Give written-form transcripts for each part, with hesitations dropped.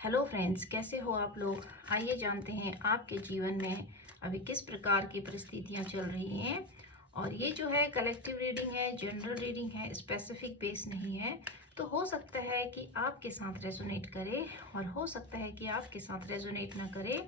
Hello friends, कैसे हो आप लोग। आइए जानते हैं आपके जीवन में अभी किस प्रकार की परिस्थितियां चल रही हैं। और ये जो है कलेक्टिव रीडिंग है, जनरल रीडिंग है, स्पेसिफिक बेस नहीं है। तो हो सकता है कि आपके साथ रेजोनेट करे और हो सकता है कि आपके साथ रेजोनेट ना करे।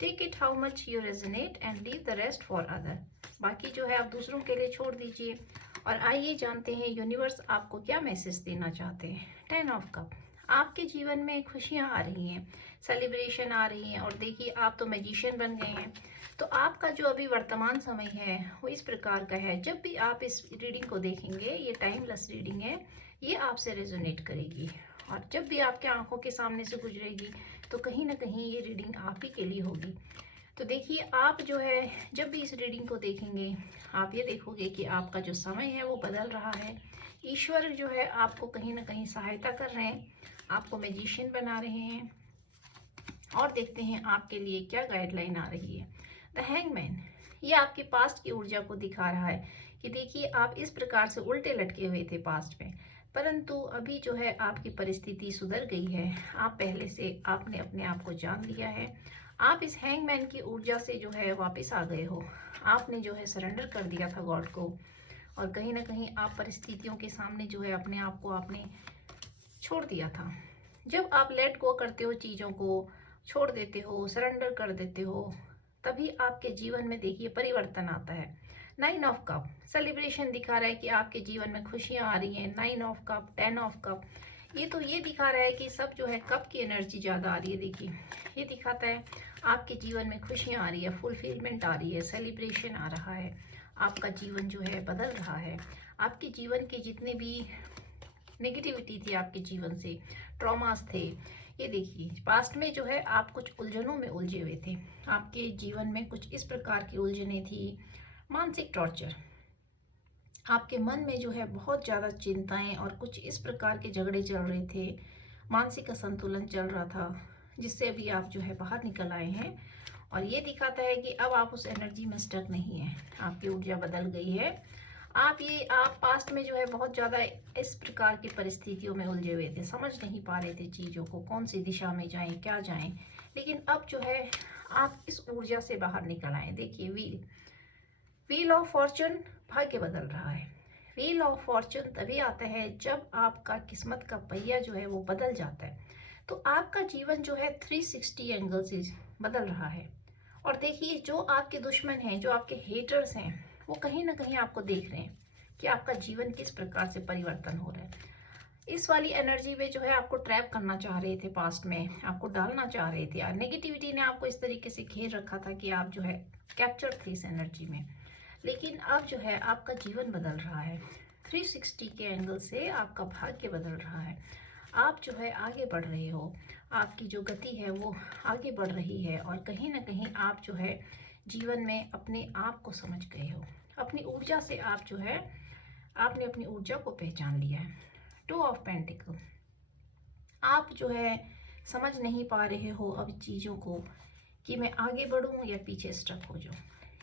Take it how much you resonate and leave the rest for other. बाकी जो है आप दूसरों के लिए छोड़ दीजिए। और आइए जानते हैं यूनिवर्स आपको क्या मैसेज देना चाहते हैं। 10 ऑफ कप। आपके जीवन में खुशियां आ रही हैं, सेलिब्रेशन आ रही हैं। और देखिए आप तो मैजिशियन बन गए हैं। तो आपका जो अभी वर्तमान समय है वो इस प्रकार का है। जब भी आप इस रीडिंग को देखेंगे, ये टाइमलेस रीडिंग है, ये आपसे रेजोनेट करेगी। और जब भी आपके आंखों के सामने से गुजरेगी तो कहीं ना कहीं ये रीडिंग आप ही के लिए होगी। तो देखिए आप जो है जब भी इस रीडिंग को देखेंगे आप ये देखोगे कि आपका जो समय है वो बदल रहा है। ईश्वर जो है आपको कहीं ना कहीं सहायता कर रहे हैं, आपको मैजिशियन बना रहे हैं। और देखते हैं आपके लिए क्या गाइडलाइन आ रही है। द हैंगमैन, ये आपके पास्ट की ऊर्जा को दिखा रहा है कि देखिए आप इस प्रकार से उल्टे लटके हुए थे पास्ट में, परंतु अभी जो है आपकी परिस्थिति सुधर गई है। आप पहले से आपने अपने आप को जान लिया है। आप इस हैंगमैन की ऊर्जा से जो है वापस आ गए हो। आपने जो है सरेंडर कर दिया था गॉड को। और कहीं ना कहीं आप परिस्थितियों के सामने जो है अपने आप को आपने छोड़ दिया था। जब आप लेट गो करते हो, चीज़ों को छोड़ देते हो, सरेंडर कर देते हो, तभी आपके जीवन में देखिए परिवर्तन आता है। 9 ऑफ कप सेलिब्रेशन दिखा रहा है कि आपके जीवन में खुशियां आ रही हैं। 9 ऑफ कप, 10 ऑफ कप, ये तो ये दिखा रहा है कि सब जो है कप की एनर्जी ज़्यादा आ रही है। देखिए ये दिखाता है आपके जीवन में खुशियां आ रही है, फुलफिलमेंट आ रही है, सेलिब्रेशन आ रहा है। आपका जीवन जो है बदल रहा है। आपके जीवन के जितने भी नेगेटिविटी थी आपके जीवन से, ट्रॉमास थे, ये देखिए पास्ट में जो है आप कुछ उलझनों में उलझे हुए थे। आपके जीवन में कुछ इस प्रकार की उलझने थी। मानसिक टॉर्चर, आपके मन में जो है बहुत ज़्यादा चिंताएं और कुछ इस प्रकार के झगड़े चल रहे थे। मानसिक असंतुलन चल रहा था, जिससे अभी आप जो है बाहर निकल आए हैं। और ये दिखाता है कि अब आप उस एनर्जी में स्टक नहीं है, आपकी ऊर्जा बदल गई है। आप पास्ट में जो है बहुत ज़्यादा इस प्रकार की परिस्थितियों में उलझे हुए थे, समझ नहीं पा रहे थे चीज़ों को, कौन सी दिशा में जाएं, क्या जाएं। लेकिन अब जो है आप इस ऊर्जा से बाहर निकल आए। देखिए व्हील ऑफ फॉर्चून, भाग्य बदल रहा है। व्हील ऑफ फॉर्चून तभी आता है जब आपका किस्मत का पहिया जो है वो बदल जाता है। तो आपका जीवन जो है 360 एंगल से बदल रहा है। और देखिए जो आपके दुश्मन हैं, जो आपके हेटर्स हैं, वो कहीं ना कहीं आपको देख रहे हैं कि आपका जीवन किस प्रकार से परिवर्तन हो रहा है। इस वाली एनर्जी में जो है आपको ट्रैप करना चाह रहे थे, पास्ट में आपको डालना चाह रहे थे। नेगेटिविटी ने आपको इस तरीके से घेर रखा था कि आप जो है कैप्चर थे इस एनर्जी में। लेकिन अब जो है आपका जीवन बदल रहा है। 360 के एंगल से आपका भाग्य बदल रहा है। आप जो है आगे बढ़ रहे हो, आपकी जो गति है वो आगे बढ़ रही है। और कहीं ना कहीं आप जो है जीवन में अपने आप को समझ गए हो। अपनी ऊर्जा से आप जो है आपने अपनी ऊर्जा को पहचान लिया है। 2 ऑफ पेंटिकल, आप जो है समझ नहीं पा रहे हो अब चीज़ों को कि मैं आगे बढ़ूं या पीछे स्टक हो जाऊं।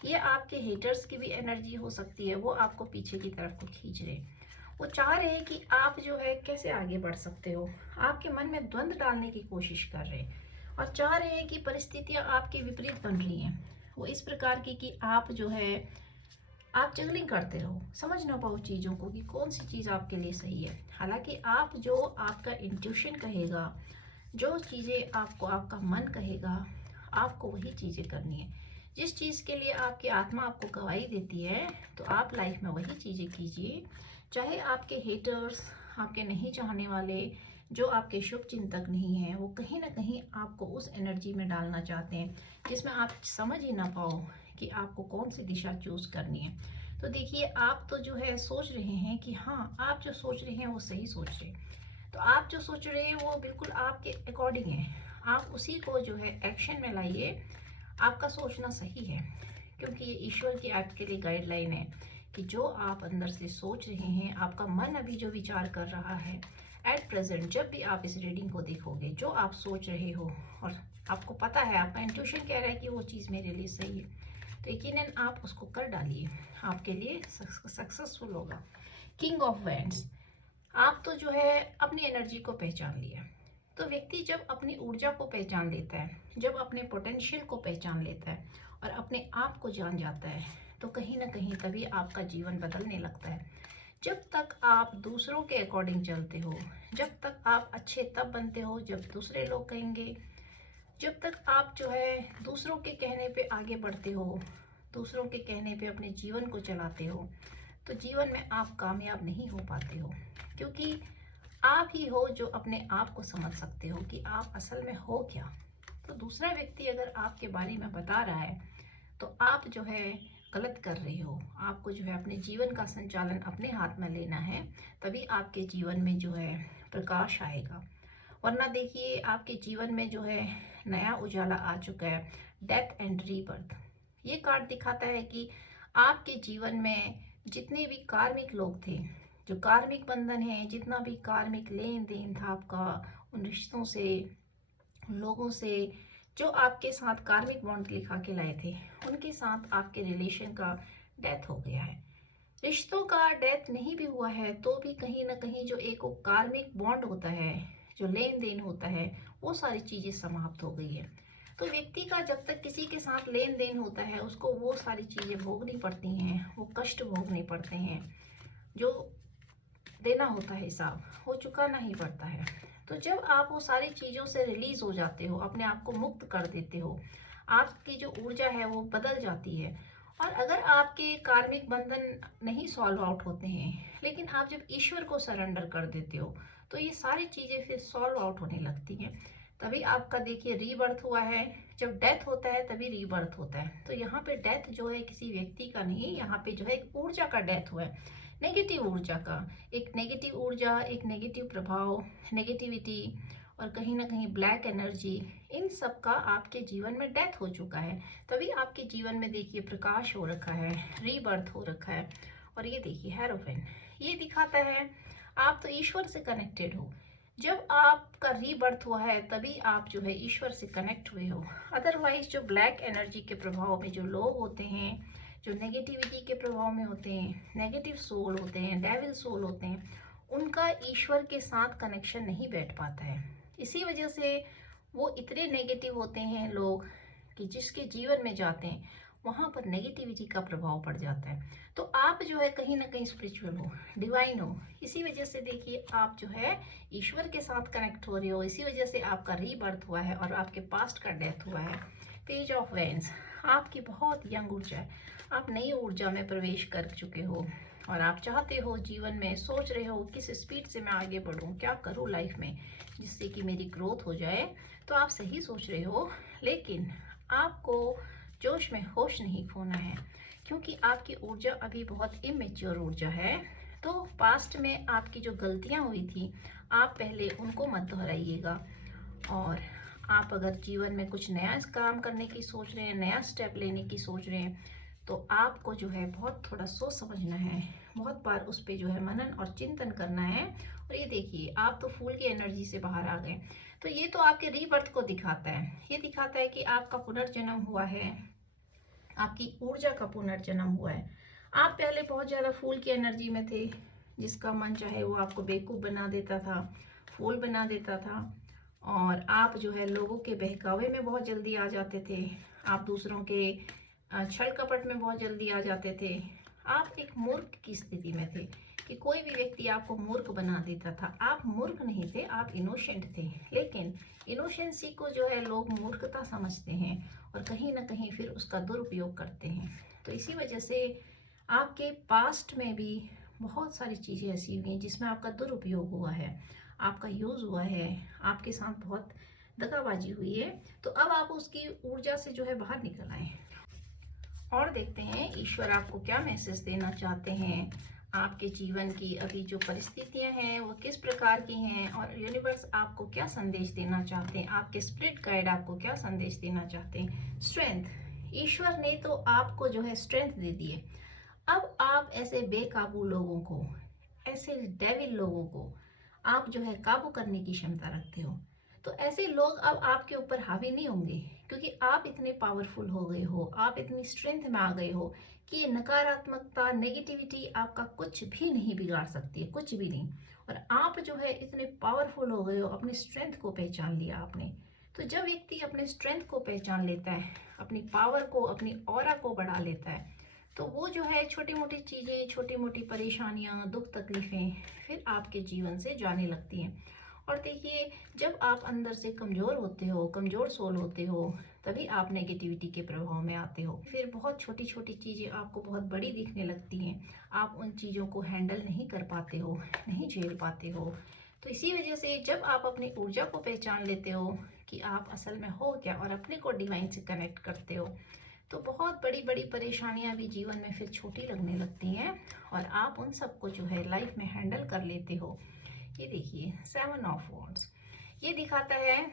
ये आपके हेटर्स की भी एनर्जी हो सकती है, वो आपको पीछे की तरफ को खींच रहे। वो चाह रहे हैं कि आप जो है कैसे आगे बढ़ सकते हो, आपके मन में द्वंद्व डालने की कोशिश कर रहे हैं। और चाह रहे हैं कि परिस्थितियां आपके विपरीत बन रही हैं। वो इस प्रकार की कि आप जो है आप जगलिंग करते रहो, समझ ना पाओ चीज़ों को कि कौन सी चीज़ आपके लिए सही है। हालांकि आप जो आपका इंट्यूशन कहेगा, जो चीज़ें आपको आपका मन कहेगा, आपको वही चीज़ें करनी है। जिस चीज़ के लिए आपकी आत्मा आपको गवाही देती है, तो आप लाइफ में वही चीज़ें कीजिए। चाहे आपके हेटर्स, आपके नहीं चाहने वाले, जो आपके शुभ चिंतक नहीं हैं, वो कहीं ना कहीं आपको उस एनर्जी में डालना चाहते हैं जिसमें आप समझ ही ना पाओ कि आपको कौन सी दिशा चूज करनी है। तो देखिए आप तो जो है सोच रहे हैं कि हाँ, आप जो सोच रहे हैं वो सही सोच रहे हैं। तो आप जो सोच रहे हैं वो बिल्कुल आपके अकॉर्डिंग है। आप उसी को जो है एक्शन में लाइए। आपका सोचना सही है, क्योंकि ये ईश्वर की आपके लिए गाइडलाइन है कि जो आप अंदर से सोच रहे हैं, आपका मन अभी जो विचार कर रहा है एट प्रेजेंट, जब भी आप इस रीडिंग को देखोगे, जो आप सोच रहे हो और आपको पता है, आपका इंट्यूशन कह रहा है कि वो चीज़ मेरे लिए सही है, तो यकीनन आप उसको कर डालिए, आपके लिए सक्सेसफुल होगा। किंग ऑफ वैंड्स, आप तो जो है अपनी एनर्जी को पहचान लिया। तो व्यक्ति जब अपनी ऊर्जा को पहचान लेता है, जब अपने पोटेंशियल को पहचान लेता है और अपने आप को जान जाता है, तो कहीं ना कहीं तभी आपका जीवन बदलने लगता है। जब तक आप दूसरों के अकॉर्डिंग चलते हो, जब तक आप अच्छे तब बनते हो जब दूसरे लोग कहेंगे, जब तक आप जो है दूसरों के कहने पे आगे बढ़ते हो, दूसरों के कहने पे अपने जीवन को चलाते हो, तो जीवन में आप कामयाब नहीं हो पाते हो। क्योंकि आप ही हो जो अपने आप को समझ सकते हो कि आप असल में हो क्या। तो दूसरा व्यक्ति अगर आपके बारे में बता रहा है तो आप जो है गलत कर रहे हो। आपको जो है अपने जीवन का संचालन अपने हाथ में लेना है, तभी आपके जीवन में जो है प्रकाश आएगा। वरना देखिए आपके जीवन में जो है नया उजाला आ चुका है, डेथ एंड रीबर्थ। ये कार्ड दिखाता है कि आपके जीवन में जितने भी कार्मिक लोग थे, जो कार्मिक बंधन है, जितना भी कार्मिक लेन देन था आपका उन रिश्तों से, लोगों से जो आपके साथ कार्मिक बॉन्ड लिखा के लाए थे, उनके साथ आपके रिलेशन का डेथ हो गया है। रिश्तों का डेथ नहीं भी हुआ है तो भी कहीं ना कहीं जो एक वो कार्मिक बॉन्ड होता है, जो लेन देन होता है, वो सारी चीजें समाप्त हो गई है। तो व्यक्ति का जब तक किसी के साथ लेन देन होता है उसको वो सारी चीजें भोगनी पड़ती हैं, वो कष्ट भोगने पड़ते हैं, जो देना होता है हिसाब वो चुकाना ही पड़ता है। तो जब आप वो सारी चीज़ों से रिलीज हो जाते हो, अपने आप को मुक्त कर देते हो, आपकी जो ऊर्जा है वो बदल जाती है। और अगर आपके कार्मिक बंधन नहीं सॉल्व आउट होते हैं, लेकिन आप जब ईश्वर को सरेंडर कर देते हो, तो ये सारी चीज़ें फिर सॉल्व आउट होने लगती हैं। तभी आपका देखिए रीबर्थ हुआ है। जब डेथ होता है तभी रीबर्थ होता है। तो यहाँ पे डेथ जो है किसी व्यक्ति का नहीं, यहाँ पे जो है एक ऊर्जा का डेथ हुआ है, नेगेटिव ऊर्जा का। एक नेगेटिव ऊर्जा, एक नेगेटिव प्रभाव, नेगेटिविटी और कहीं ना कहीं ब्लैक एनर्जी, इन सब का आपके जीवन में डेथ हो चुका है। तभी आपके जीवन में देखिए प्रकाश हो रखा है, रीबर्थ हो रखा है। और ये देखिए हेरोफेन, ये दिखाता है आप तो ईश्वर से कनेक्टेड हो। जब आपका रीबर्थ हुआ है तभी आप जो है ईश्वर से कनेक्ट हुए हो। अदरवाइज जो ब्लैक एनर्जी के प्रभाव में जो लोग होते हैं, जो नेगेटिविटी के प्रभाव में होते हैं, नेगेटिव सोल होते हैं, डेविल सोल होते हैं, उनका ईश्वर के साथ कनेक्शन नहीं बैठ पाता है। इसी वजह से वो इतने नेगेटिव होते हैं लोग कि जिसके जीवन में जाते हैं वहाँ पर नेगेटिविटी का प्रभाव पड़ जाता है। तो आप जो है कहीं ना कहीं स्पिरिचुअल हो, डिवाइन हो, इसी वजह से देखिए आप जो है ईश्वर के साथ कनेक्ट हो रहे हो। इसी वजह से आपका रीबर्थ हुआ है और आपके पास्ट का डेथ हुआ है। पेज ऑफ वेंस, आपकी बहुत यंग ऊर्जा है, आप नई ऊर्जा में प्रवेश कर चुके हो और आप चाहते हो जीवन में, सोच रहे हो किस स्पीड से मैं आगे बढ़ूं, क्या करूं लाइफ में जिससे कि मेरी ग्रोथ हो जाए। तो आप सही सोच रहे हो, लेकिन आपको जोश में होश नहीं खोना है, क्योंकि आपकी ऊर्जा अभी बहुत इमेच्योर ऊर्जा है। तो पास्ट में आपकी जो गलतियां हुई थी, आप पहले उनको मत दोहराइएगा। और आप अगर जीवन में कुछ नया काम करने की सोच रहे हैं, नया स्टेप लेने की सोच रहे हैं, तो आपको जो है बहुत थोड़ा सोच समझना है, बहुत बार उस पर जो है मनन और चिंतन करना है। और ये देखिए आप तो फूल की एनर्जी से बाहर आ गए। तो ये तो आपके रीबर्थ को दिखाता है, ये दिखाता है कि आपका पुनर्जन्म हुआ है, आपकी ऊर्जा का पुनर्जन्म हुआ है। आप पहले बहुत ज़्यादा फूल की एनर्जी में थे, जिसका मन चाहे वो आपको बेवकूफ़ बना देता था, फूल बना देता था, और आप जो है लोगों के बहकावे में बहुत जल्दी आ जाते थे, आप दूसरों के छल कपट में बहुत जल्दी आ जाते थे। आप एक मूर्ख की स्थिति में थे कि कोई भी व्यक्ति आपको मूर्ख बना देता था। आप मूर्ख नहीं थे, आप इनोसेंट थे, लेकिन इनोसेंसी को जो है लोग मूर्खता समझते हैं और कहीं ना कहीं फिर उसका दुरुपयोग करते हैं। तो इसी वजह से आपके पास्ट में भी बहुत सारी चीज़ें ऐसी हुई हैं जिसमें आपका दुरुपयोग हुआ है, आपका यूज़ हुआ है, आपके साथ बहुत दगाबाजी हुई है। तो अब आप उसकी ऊर्जा से जो है बाहर निकल आए और देखते हैं ईश्वर आपको क्या मैसेज देना चाहते हैं। आपके जीवन की अभी जो परिस्थितियां हैं वो किस प्रकार की हैं और यूनिवर्स आपको क्या संदेश देना चाहते हैं, आपके स्पिरिट गाइड आपको क्या संदेश देना चाहते हैं। स्ट्रेंथ, ईश्वर ने तो आपको जो है स्ट्रेंथ दे दी है। अब आप ऐसे बेकाबू लोगों को, ऐसे डेविल लोगों को आप जो है काबू करने की क्षमता रखते हो। तो ऐसे लोग अब आपके ऊपर हावी नहीं होंगे, क्योंकि आप इतने पावरफुल हो गए हो, आप इतनी स्ट्रेंथ में आ गए हो कि ये नकारात्मकता, नेगेटिविटी आपका कुछ भी नहीं बिगाड़ सकती है, कुछ भी नहीं। और आप जो है इतने पावरफुल हो गए हो, अपनी स्ट्रेंथ को पहचान लिया आपने। तो जब व्यक्ति अपने स्ट्रेंथ को पहचान लेता है, अपनी पावर को, अपनी ऑरा को बढ़ा लेता है, तो वो जो है छोटी मोटी चीज़ें, छोटी मोटी परेशानियां, दुख तकलीफ़ें फिर आपके जीवन से जाने लगती हैं। और देखिए, जब आप अंदर से कमज़ोर होते हो, कमज़ोर सोल होते हो, तभी आप नेगेटिविटी के प्रभाव में आते हो। फिर बहुत छोटी छोटी चीज़ें आपको बहुत बड़ी दिखने लगती हैं, आप उन चीज़ों को हैंडल नहीं कर पाते हो, नहीं झेल पाते हो। तो इसी वजह से जब आप अपनी ऊर्जा को पहचान लेते हो कि आप असल में हो क्या, और अपने को डिवाइन से कनेक्ट करते हो, तो बहुत बड़ी बड़ी परेशानियां भी जीवन में फिर छोटी लगने लगती हैं, और आप उन सबको जो है लाइफ में हैंडल कर लेते हो। ये देखिए, 7 ऑफ वॉन्ड्स ये दिखाता है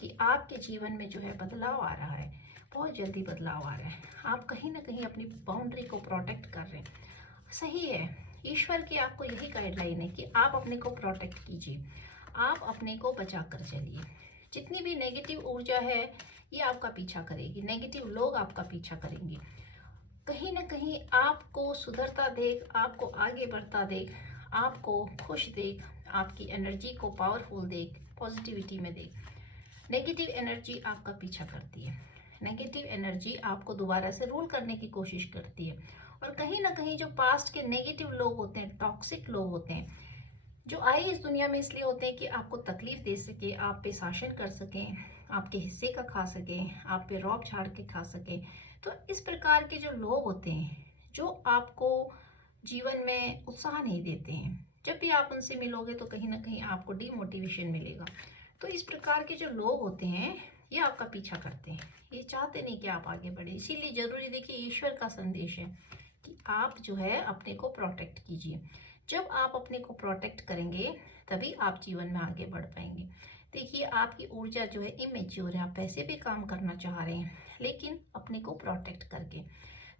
कि आपके जीवन में जो है बदलाव आ रहा है, बहुत जल्दी बदलाव आ रहा है। आप कहीं ना कहीं अपनी बाउंड्री को प्रोटेक्ट कर रहे हैं। सही है, ईश्वर की आपको यही गाइडलाइन है कि आप अपने को प्रोटेक्ट कीजिए, आप अपने को बचा कर चलिए। जितनी भी नेगेटिव ऊर्जा है ये आपका पीछा करेगी, नेगेटिव लोग आपका पीछा करेंगे। कहीं ना कहीं आपको सुधरता देख, आपको आगे बढ़ता देख, आपको खुश देख, आपकी एनर्जी को पावरफुल देख, पॉजिटिविटी में देख, नेगेटिव एनर्जी आपका पीछा करती है। नेगेटिव एनर्जी आपको दोबारा से रूल करने की कोशिश करती है। और कहीं ना कहीं जो पास्ट के नेगेटिव लोग होते हैं, टॉक्सिक लोग होते हैं, जो आए इस दुनिया में इसलिए होते हैं कि आपको तकलीफ दे सके, आप पे शासन कर सकें, आपके हिस्से का खा सकें, आप पे रौब झाड़ के खा सकें। तो इस प्रकार के जो लोग होते हैं, जो आपको जीवन में उत्साह नहीं देते हैं, जब भी आप उनसे मिलोगे तो कहीं ना कहीं आपको डिमोटिवेशन मिलेगा। तो इस प्रकार के जो लोग होते हैं ये आपका पीछा करते हैं, ये चाहते नहीं कि आप आगे बढ़े। इसीलिए जरूरी, देखिए, ईश्वर का संदेश है कि आप जो है अपने को प्रोटेक्ट कीजिए। जब आप अपने को प्रोटेक्ट करेंगे तभी आप जीवन में आगे बढ़ पाएंगे। देखिए, आपकी ऊर्जा जो है इमेच्योर है, आप पैसे पे काम करना चाह रहे हैं लेकिन अपने को प्रोटेक्ट करके।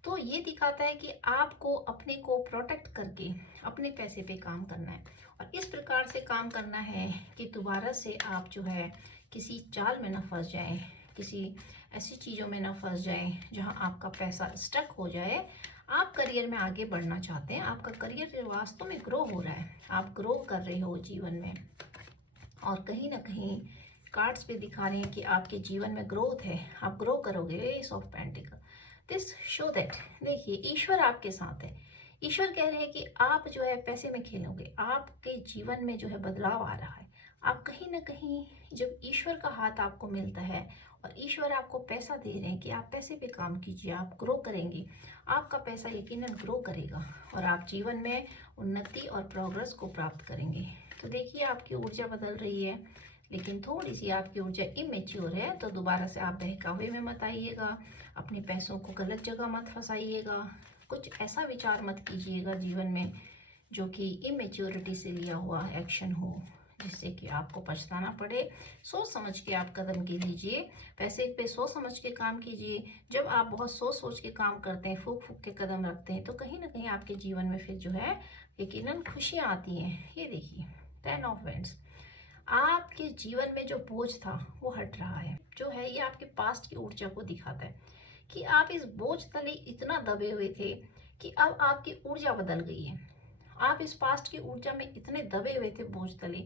तो ये दिखाता है कि आपको अपने को प्रोटेक्ट करके अपने पैसे पे काम करना है, और इस प्रकार से काम करना है कि दोबारा से आप जो है किसी चाल में ना फंस जाएं, किसी ऐसी चीज़ों में ना फंस जाएं जहां आपका पैसा स्टक हो जाए। आप करियर में आगे बढ़ना चाहते हैं, आपका करियर वास्तव में ग्रो हो रहा है, आप ग्रो कर रहे हो जीवन में, और कहीं ना कहीं कार्ड्स पे दिखा रहे हैं कि आपके जीवन में ग्रोथ है, आप ग्रो करोगे। S of pentacle, this show that, देखिए, ईश्वर आपके साथ है। ईश्वर कह रहे हैं कि आप जो है पैसे में खेलोगे, आपके जीवन में जो है बदलाव आ रहा है। आप कहीं ना कहीं, जब ईश्वर का हाथ आपको मिलता है और ईश्वर आपको पैसा दे रहे हैं कि आप पैसे पे काम कीजिए, आप ग्रो करेंगे, आपका पैसा यकीनन ग्रो करेगा और आप जीवन में उन्नति और प्रोग्रेस को प्राप्त करेंगे। तो देखिए, आपकी ऊर्जा बदल रही है, लेकिन थोड़ी सी आपकी ऊर्जा इमेच्योर है। तो दोबारा से आप बहकावे में मत आइएगा, अपने पैसों को गलत जगह मत फंसाइएगा, कुछ ऐसा विचार मत कीजिएगा जीवन में जो कि इमेच्योरिटी से लिया हुआ एक्शन हो, जिससे कि आपको पछताना पड़े। सोच समझ के आप कदम कीजिए, पैसे पे सोच समझ के काम कीजिए। जब आप बहुत सोच सोच के काम करते हैं, फूक फूक के कदम रखते हैं, तो कहीं ना कहीं आपके जीवन में फिर जो है यकीनन खुशियाँ आती हैं। ये देखिए, 10 ऑफ वैंड्स, आपके जीवन में जो बोझ था वो हट रहा है, जो है ये आपके पास्ट की ऊर्जा को दिखाता है कि आप इस बोझ तले इतना दबे हुए थे कि अब आपकी ऊर्जा बदल गई है। आप इस पास्ट की ऊर्जा में इतने दबे हुए थे बोझ तले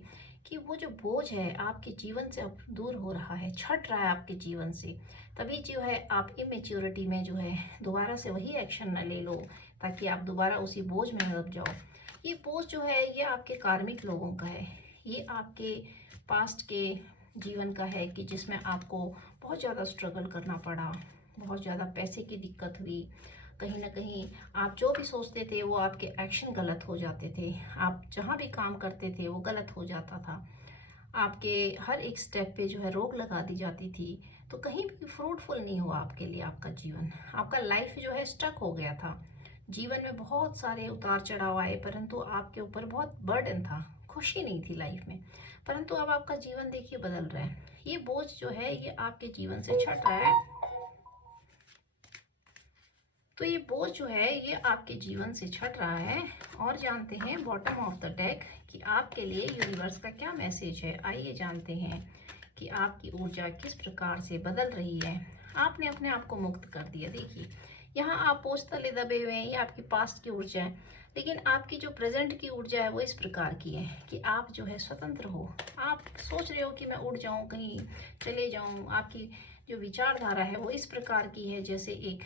कि वो जो बोझ है आपके जीवन से अब दूर हो रहा है, छट रहा है आपके जीवन से। तभी जो है आप इमेच्योरिटी में जो है दोबारा से वही एक्शन न ले लो, ताकि आप दोबारा उसी बोझ में न दब जाओ। ये बोझ जो है ये आपके कार्मिक लोगों का है, ये आपके पास्ट के जीवन का है कि जिसमें आपको बहुत ज़्यादा स्ट्रगल करना पड़ा, बहुत ज़्यादा पैसे की दिक्कत हुई। कहीं ना कहीं आप जो भी सोचते थे वो आपके एक्शन गलत हो जाते थे, आप जहाँ भी काम करते थे वो गलत हो जाता था, आपके हर एक स्टेप पे जो है रोक लगा दी जाती थी। तो कहीं भी फ्रूटफुल नहीं हुआ आपके लिए आपका जीवन, आपका लाइफ जो है स्टक हो गया था। जीवन में बहुत सारे उतार चढ़ाव आए, परंतु आपके ऊपर बहुत बर्डन था, खुशी नहीं थी लाइफ में। परंतु अब आपका जीवन देखिए बदल रहा है, ये बोझ जो है ये आपके जीवन से छट रहा है। तो ये बोझ जो है ये आपके जीवन से छट रहा है। और जानते हैं बॉटम ऑफ द डेक कि आपके लिए यूनिवर्स का क्या मैसेज है। आइए जानते हैं कि आपकी ऊर्जा किस प्रकार से बदल रही है। आपने अपने आप को मुक्त कर दिया। देखिए, यहाँ आप पोस्ट तले दबे हुए हैं, ये आपकी पास्ट की ऊर्जा है। लेकिन आपकी जो प्रेजेंट की ऊर्जा है वो इस प्रकार की है कि आप जो है स्वतंत्र हो। आप सोच रहे हो कि मैं उड़ जाऊं, कहीं चले जाऊं। आपकी जो विचारधारा है वो इस प्रकार की है जैसे एक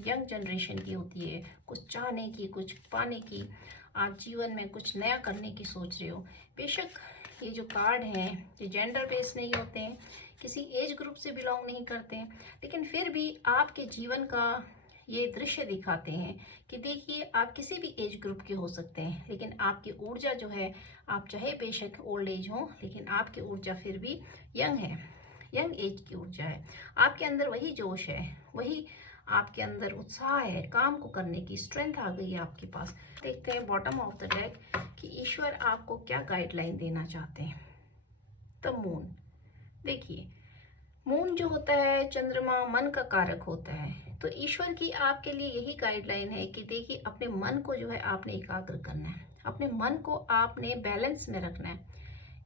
यंग जनरेशन की होती है, कुछ चाहने की, कुछ पाने की। आप जीवन में कुछ नया करने की सोच रहे हो। बेशक ये जो कार्ड हैं ये जेंडर बेस्ड नहीं होते हैं, किसी एज ग्रुप से बिलोंग नहीं करते हैं, लेकिन फिर भी आपके जीवन का ये दृश्य दिखाते हैं कि देखिए आप किसी भी एज ग्रुप के हो सकते हैं, लेकिन आपकी ऊर्जा जो है, आप चाहे बेशक ओल्ड एज हो, लेकिन आपकी ऊर्जा फिर भी यंग है, यंग एज की ऊर्जा है। आपके अंदर वही जोश है, वही आपके अंदर उत्साह है, काम को करने की स्ट्रेंथ आ गई है आपके पास। देखते हैं बॉटम ऑफ द डेक कि ईश्वर आपको क्या गाइडलाइन देना चाहते हैं। द मून, देखिए मून जो होता है, चंद्रमा मन का कारक होता है। तो ईश्वर की आपके लिए यही गाइडलाइन है कि देखिए अपने मन को जो है आपने एकाग्र करना है, अपने मन को आपने बैलेंस में रखना है,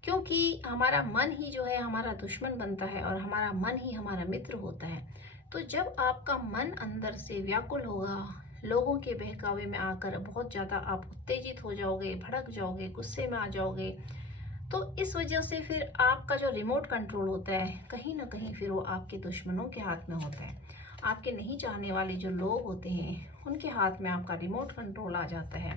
क्योंकि हमारा मन ही जो है हमारा दुश्मन बनता है और हमारा मन ही हमारा मित्र होता है। तो जब आपका मन अंदर से व्याकुल होगा, लोगों के बहकावे में आकर बहुत ज़्यादा आप उत्तेजित हो जाओगे, भड़क जाओगे, गुस्से में आ जाओगे, तो इस वजह से फिर आपका जो रिमोट कंट्रोल होता है कहीं ना कहीं फिर वो आपके दुश्मनों के हाथ में होता है। आपके नहीं चाहने वाले जो लोग होते हैं उनके हाथ में आपका रिमोट कंट्रोल आ जाता है,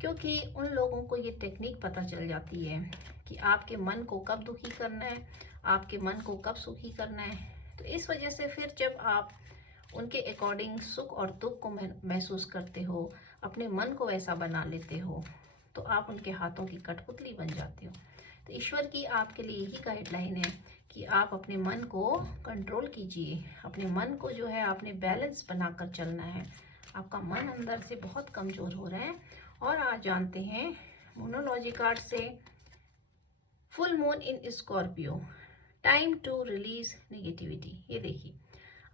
क्योंकि उन लोगों को ये टेक्निक पता चल जाती है कि आपके मन को कब दुखी करना है, आपके मन को कब सुखी करना है। तो इस वजह से फिर जब आप उनके अकॉर्डिंग सुख और दुख को महसूस करते हो, अपने मन को वैसा बना लेते हो, तो आप उनके हाथों की कठपुतली बन जाते हो। तो ईश्वर की आपके लिए यही गाइडलाइन है कि आप अपने मन को कंट्रोल कीजिए, अपने मन को जो है आपने बैलेंस बनाकर चलना है। आपका मन अंदर से बहुत कमज़ोर हो रहा है। और आज जानते हैं मोनोलॉजी कार्ड से, full moon in Scorpio, time to release negativity. ये देखिए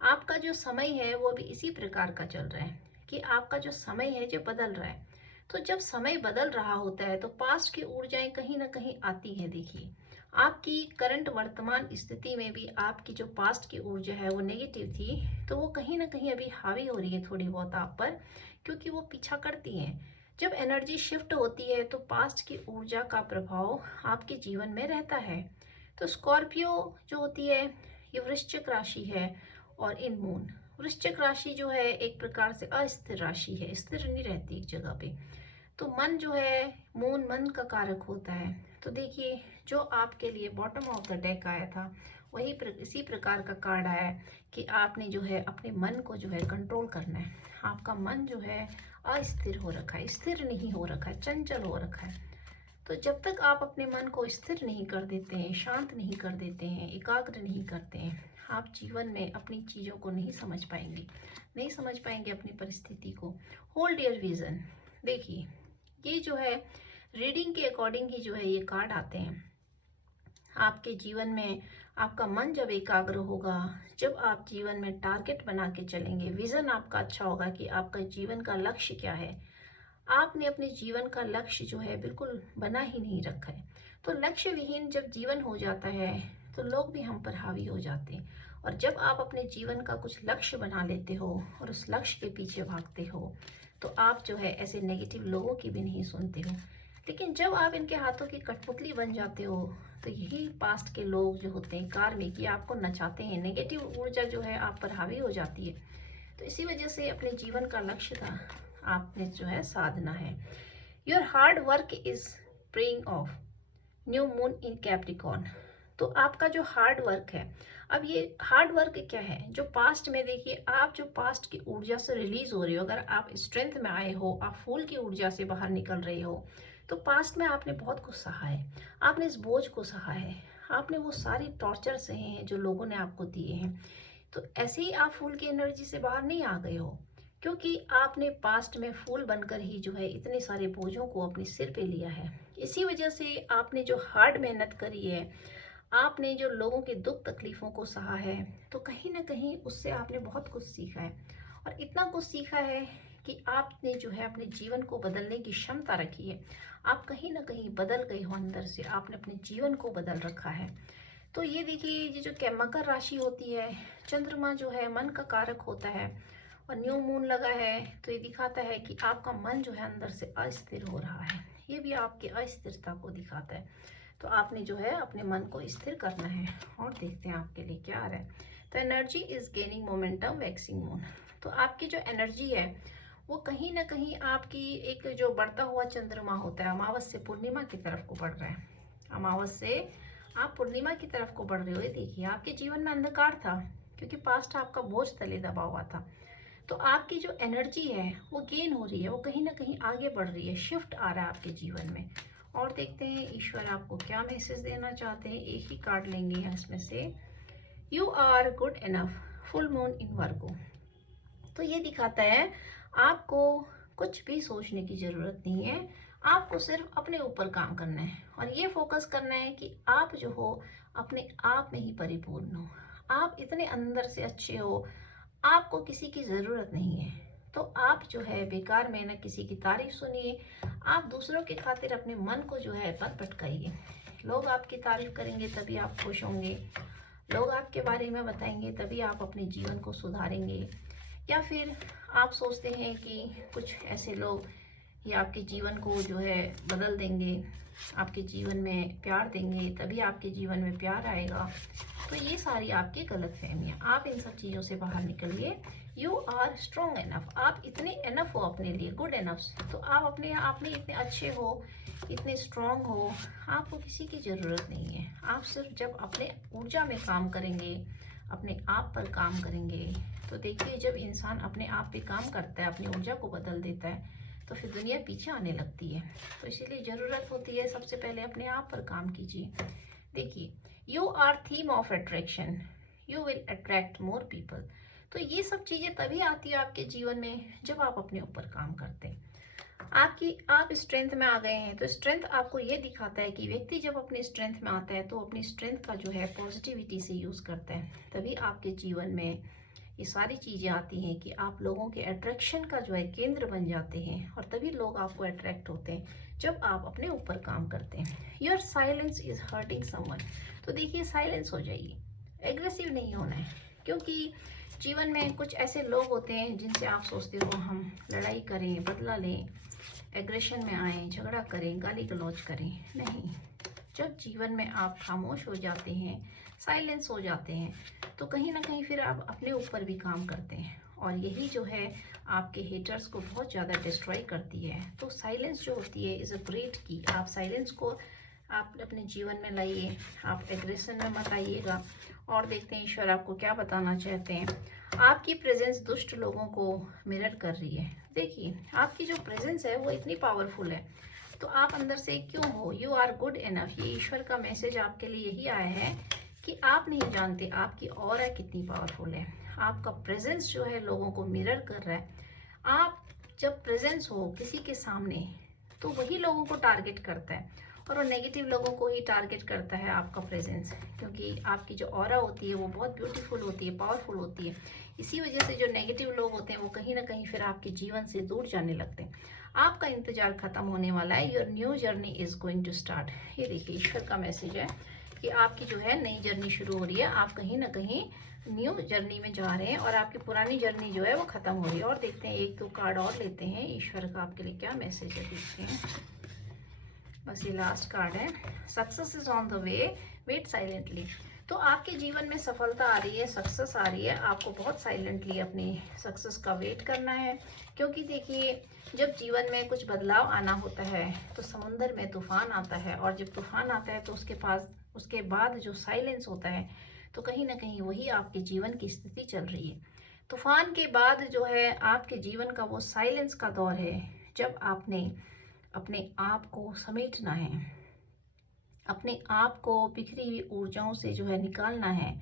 आपका जो समय है वो भी इसी प्रकार का चल रहा है कि आपका जो समय है जो बदल रहा है। तो जब समय बदल रहा होता है तो पास्ट की ऊर्जाएं कहीं ना कहीं आती हैं। देखिए आपकी करंट वर्तमान स्थिति में भी आपकी जो पास्ट की ऊर्जा है वो नेगेटिव थी, तो वो कहीं ना कहीं अभी हावी हो रही है थोड़ी बहुत आप पर, क्योंकि वो पीछा करती हैं। जब एनर्जी शिफ्ट होती है तो पास्ट की ऊर्जा का प्रभाव आपके जीवन में रहता है। तो स्कॉर्पियो जो होती है ये वृश्चिक राशि है, और इन मून, वृश्चिक राशि जो है एक प्रकार से अस्थिर राशि है, स्थिर नहीं रहती एक जगह पे। तो मन जो है, मून मन का कारक होता है। तो देखिए जो आपके लिए बॉटम ऑफ द डेक आया था वही इसी प्रकार का कार्ड आया है कि आपने जो है अपने मन को जो है कंट्रोल करना है। आपका मन जो है अस्थिर हो रखा है, स्थिर नहीं हो रखा है, चंचल हो रखा है। तो जब तक आप अपने मन को स्थिर नहीं कर देते हैं, शांत नहीं कर देते हैं, एकाग्र नहीं करते हैं, आप जीवन में अपनी चीज़ों को नहीं समझ पाएंगे, नहीं समझ पाएंगे अपनी परिस्थिति को। Hold your vision. देखिए ये जो है रीडिंग के अकॉर्डिंग ही जो है ये कार्ड आते हैं। आपके जीवन में आपका मन जब एकाग्र होगा, जब आप जीवन में टारगेट बना के चलेंगे, विजन आपका अच्छा होगा कि आपका जीवन का लक्ष्य क्या है। आपने अपने जीवन का लक्ष्य जो है बिल्कुल बना ही नहीं रखा है। तो लक्ष्य विहीन जब जीवन हो जाता है तो लोग भी हम पर हावी हो जाते हैं। और जब आप अपने जीवन का कुछ लक्ष्य बना लेते हो और उस लक्ष्य के पीछे भागते हो तो आप जो है ऐसे नेगेटिव लोगों की भी नहीं सुनते हो। लेकिन जब आप इनके हाथों की कठपुतली बन जाते हो तो यही पास्ट के लोग जो होते हैं कार्मिक, ये आपको नचाते हैं, नेगेटिव ऊर्जा जो है आप पर हावी हो जाती है। तो इसी वजह से अपने जीवन का लक्ष्य था आपने जो है साधना है। Your hard work is paying off, new moon in Capricorn. तो आपका जो हार्ड वर्क है, अब ये हार्ड वर्क क्या है, जो पास्ट में देखिए आप जो पास्ट की ऊर्जा से रिलीज हो रहे हो, अगर आप स्ट्रेंथ में आए हो, आप फूल की ऊर्जा से बाहर निकल रहे हो, तो पास्ट में आपने बहुत कुछ सहा है, आपने इस बोझ को सहा है, आपने वो सारी टॉर्चर सहे हैं जो लोगों ने आपको दिए हैं। तो ऐसे ही आप फूल की एनर्जी से बाहर नहीं आ गए हो, क्योंकि आपने पास्ट में फूल बनकर ही जो है इतने सारे बोझों को अपने सिर पे लिया है। इसी वजह से आपने जो हार्ड मेहनत करी है, आपने जो लोगों के दुख तकलीफों को सहा है, तो कहीं ना कहीं उससे आपने बहुत कुछ सीखा है। और इतना कुछ सीखा है कि आपने जो है अपने जीवन को बदलने की क्षमता रखी है। आप कहीं ना कहीं बदल गए हो अंदर से, आपने अपने जीवन को बदल रखा है। तो ये देखिए ये जो मकर राशि होती है, चंद्रमा जो है मन का कारक होता है, और न्यू मून लगा है तो ये दिखाता है कि आपका मन जो है अंदर से अस्थिर हो रहा है। ये भी आपकी अस्थिरता को दिखाता है। तो आपने जो है अपने मन को स्थिर करना है। और देखते हैं आपके लिए क्या आ रहा है। तो energy is gaining momentum waxing moon. तो आपकी जो एनर्जी है वो कहीं ना कहीं आपकी एक जो बढ़ता हुआ चंद्रमा होता है, अमावस से पूर्णिमा की तरफ को बढ़ रहा है। अमावस से आप पूर्णिमा की तरफ को बढ़ रहे हो। देखिए आपके जीवन में अंधकार था क्योंकि पास्ट आपका बोझ तले दबा हुआ था। तो आपकी जो एनर्जी है वो गेन हो रही है, वो कहीं ना कहीं आगे बढ़ रही है, शिफ्ट आ रहा है आपके जीवन में। और देखते हैं ईश्वर आपको क्या मैसेज देना चाहते हैं। एक ही कार्ड लेंगे इसमें से। You are good enough, full moon in Virgo. तो ये दिखाता है आपको कुछ भी सोचने की जरूरत नहीं है। आपको सिर्फ अपने ऊपर काम करना है और ये फोकस करना है कि आप जो हो अपने आप में ही परिपूर्ण हो। आप इतने अंदर से अच्छे हो, आपको किसी की ज़रूरत नहीं है। तो आप जो है बेकार में ना किसी की तारीफ सुनिए। आप दूसरों के खातिर अपने मन को जो है मत भटकाइए। लोग आपकी तारीफ करेंगे तभी आप खुश होंगे, लोग आपके बारे में बताएंगे तभी आप अपने जीवन को सुधारेंगे। या फिर आप सोचते हैं कि कुछ ऐसे लोग ये आपके जीवन को जो है बदल देंगे, आपके जीवन में प्यार देंगे तभी आपके जीवन में प्यार आएगा। तो ये सारी आपकी गलतफहमियां, आप इन सब चीज़ों से बाहर निकलिए। यू आर स्ट्रॉन्ग इनफ, आप इतने इनफ हो अपने लिए, गुड इनफ। तो आप अपने आप में इतने अच्छे हो, इतने स्ट्रॉन्ग हो, आपको किसी की ज़रूरत नहीं है। आप सिर्फ जब अपने ऊर्जा में काम करेंगे, अपने आप पर काम करेंगे, तो देखिए जब इंसान अपने आप पे काम करता है, अपनी ऊर्जा को बदल देता है, तो फिर दुनिया पीछे आने लगती है। तो इसीलिए ज़रूरत होती है सबसे पहले अपने आप पर काम कीजिए। देखिए you are theme of attraction, you will attract more people. तो ये सब चीज़ें तभी आती है आपके जीवन में जब आप अपने ऊपर काम करते हैं। आप स्ट्रेंथ में आ गए हैं तो स्ट्रेंथ आपको ये दिखाता है कि व्यक्ति जब अपनी स्ट्रेंथ में आता है तो अपनी स्ट्रेंथ का जो है पॉजिटिविटी से यूज़ करता है। तभी आपके जीवन में ये सारी चीज़ें आती हैं कि आप लोगों के अट्रैक्शन का जो है केंद्र बन जाते हैं और तभी लोग आपको अट्रैक्ट होते हैं जब आप अपने ऊपर काम करते हैं। Your silence is hurting someone. तो देखिए साइलेंस हो जाइए, एग्रेसिव नहीं होना है। क्योंकि जीवन में कुछ ऐसे लोग होते हैं जिनसे आप सोचते हो हम लड़ाई करें, बदला लें, एग्रेशन में आए, झगड़ा करें, गाली गलौज करें। नहीं, जब जीवन में आप खामोश हो जाते हैं, साइलेंस हो जाते हैं, तो कहीं ना कहीं फिर आप अपने ऊपर भी काम करते हैं और यही जो है आपके हेटर्स को बहुत ज़्यादा डिस्ट्रॉय करती है। तो साइलेंस जो होती है इज़ अ ग्रेट की। आप साइलेंस को आप अपने जीवन में लाइए, आप एग्रेशन में मत आइएगा। और देखते हैं ईश्वर आपको क्या बताना चाहते हैं। आपकी प्रेजेंस दुष्ट लोगों को मिरर कर रही है। देखिए आपकी जो प्रेजेंस है वो इतनी पावरफुल है, तो आप अंदर से क्यों हो, यू आर गुड इनफ। ये ईश्वर का मैसेज आपके लिए यही आया है कि आप नहीं जानते आपकी ऑरा कितनी पावरफुल है। आपका प्रेजेंस जो है लोगों को मिरर कर रहा है। आप जब प्रेजेंस हो किसी के सामने तो वही लोगों को टारगेट करता है और वो नेगेटिव लोगों को ही टारगेट करता है आपका प्रेजेंस। क्योंकि आपकी जो ऑरा होती है वो बहुत ब्यूटीफुल होती है, पावरफुल होती है। इसी वजह से जो नेगेटिव लोग होते हैं वो कहीं ना कहीं फिर आपके जीवन से दूर जाने लगते हैं। आपका इंतजार खत्म होने वाला है। Your new journey is going to start. ये देखिए ईश्वर का मैसेज है कि आपकी जो है नई जर्नी शुरू हो रही है। आप कहीं ना कहीं न्यू जर्नी में जा रहे हैं और आपकी पुरानी जर्नी जो है वो खत्म हो रही है। और देखते हैं एक दो कार्ड और लेते हैं, ईश्वर का आपके लिए क्या मैसेज है, देखते हैं। बस ये लास्ट कार्ड है। Success is on the way, wait silently. तो आपके जीवन में सफलता आ रही है, सक्सेस आ रही है। आपको बहुत साइलेंटली अपनी सक्सेस का वेट करना है। क्योंकि देखिए जब जीवन में कुछ बदलाव आना होता है तो समुंदर में तूफान आता है और जब तूफान आता है तो उसके बाद जो साइलेंस होता है तो कहीं ना कहीं वही आपके जीवन की स्थिति चल रही है। तूफान के बाद जो है आपके जीवन का वो साइलेंस का दौर है जब आपने अपने आप को समेटना है, अपने आप को बिखरी हुई ऊर्जाओं से जो है निकालना है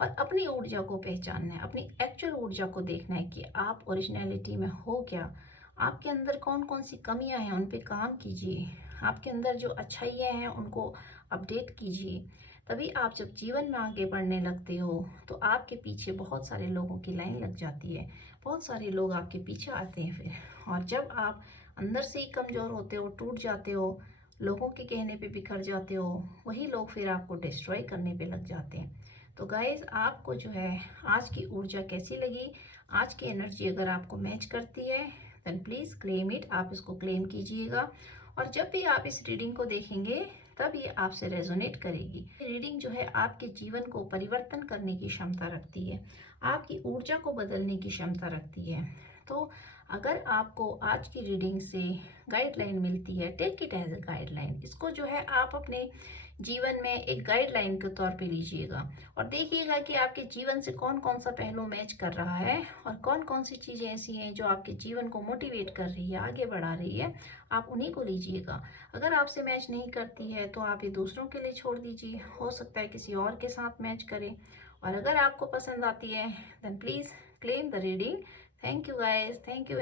और अपनी ऊर्जा को पहचानना है, अपनी एक्चुअल ऊर्जा को देखना है कि आप ओरिजिनलिटी में हो क्या, आपके अंदर कौन कौन सी कमियां हैं उन पे काम कीजिए, आपके अंदर जो अच्छाइयाँ हैं उनको अपडेट कीजिए। तभी आप जब जीवन में आगे बढ़ने लगते हो तो आपके पीछे बहुत सारे लोगों की लाइन लग जाती है, बहुत सारे लोग आपके पीछे आते हैं फिर। और जब आप अंदर से ही कमज़ोर होते हो, टूट जाते हो, लोगों के कहने पे बिखर जाते हो, वही लोग फिर आपको डिस्ट्रॉय करने पे लग जाते हैं। तो गाइस आपको जो है आज की ऊर्जा कैसी लगी, आज की एनर्जी अगर आपको मैच करती है देन प्लीज़ क्लेम इट, आप इसको क्लेम कीजिएगा। और जब भी आप इस रीडिंग को देखेंगे तब ये आपसे रेजोनेट करेगी। रीडिंग जो है आपके जीवन को परिवर्तन करने की क्षमता रखती है, आपकी ऊर्जा को बदलने की क्षमता रखती है। तो अगर आपको आज की रीडिंग से गाइडलाइन मिलती है, take it as a guideline, इसको जो है आप अपने जीवन में एक गाइडलाइन के तौर पे लीजिएगा और देखिएगा कि आपके जीवन से कौन कौन सा पहलू मैच कर रहा है और कौन कौन सी चीज़ें ऐसी हैं जो आपके जीवन को मोटिवेट कर रही है, आगे बढ़ा रही है, आप उन्हीं को लीजिएगा। अगर आपसे मैच नहीं करती है तो आप ये दूसरों के लिए छोड़ दीजिए, हो सकता है किसी और के साथ मैच करे। और अगर आपको पसंद आती है then please claim the reading. Thank you guys, thank you.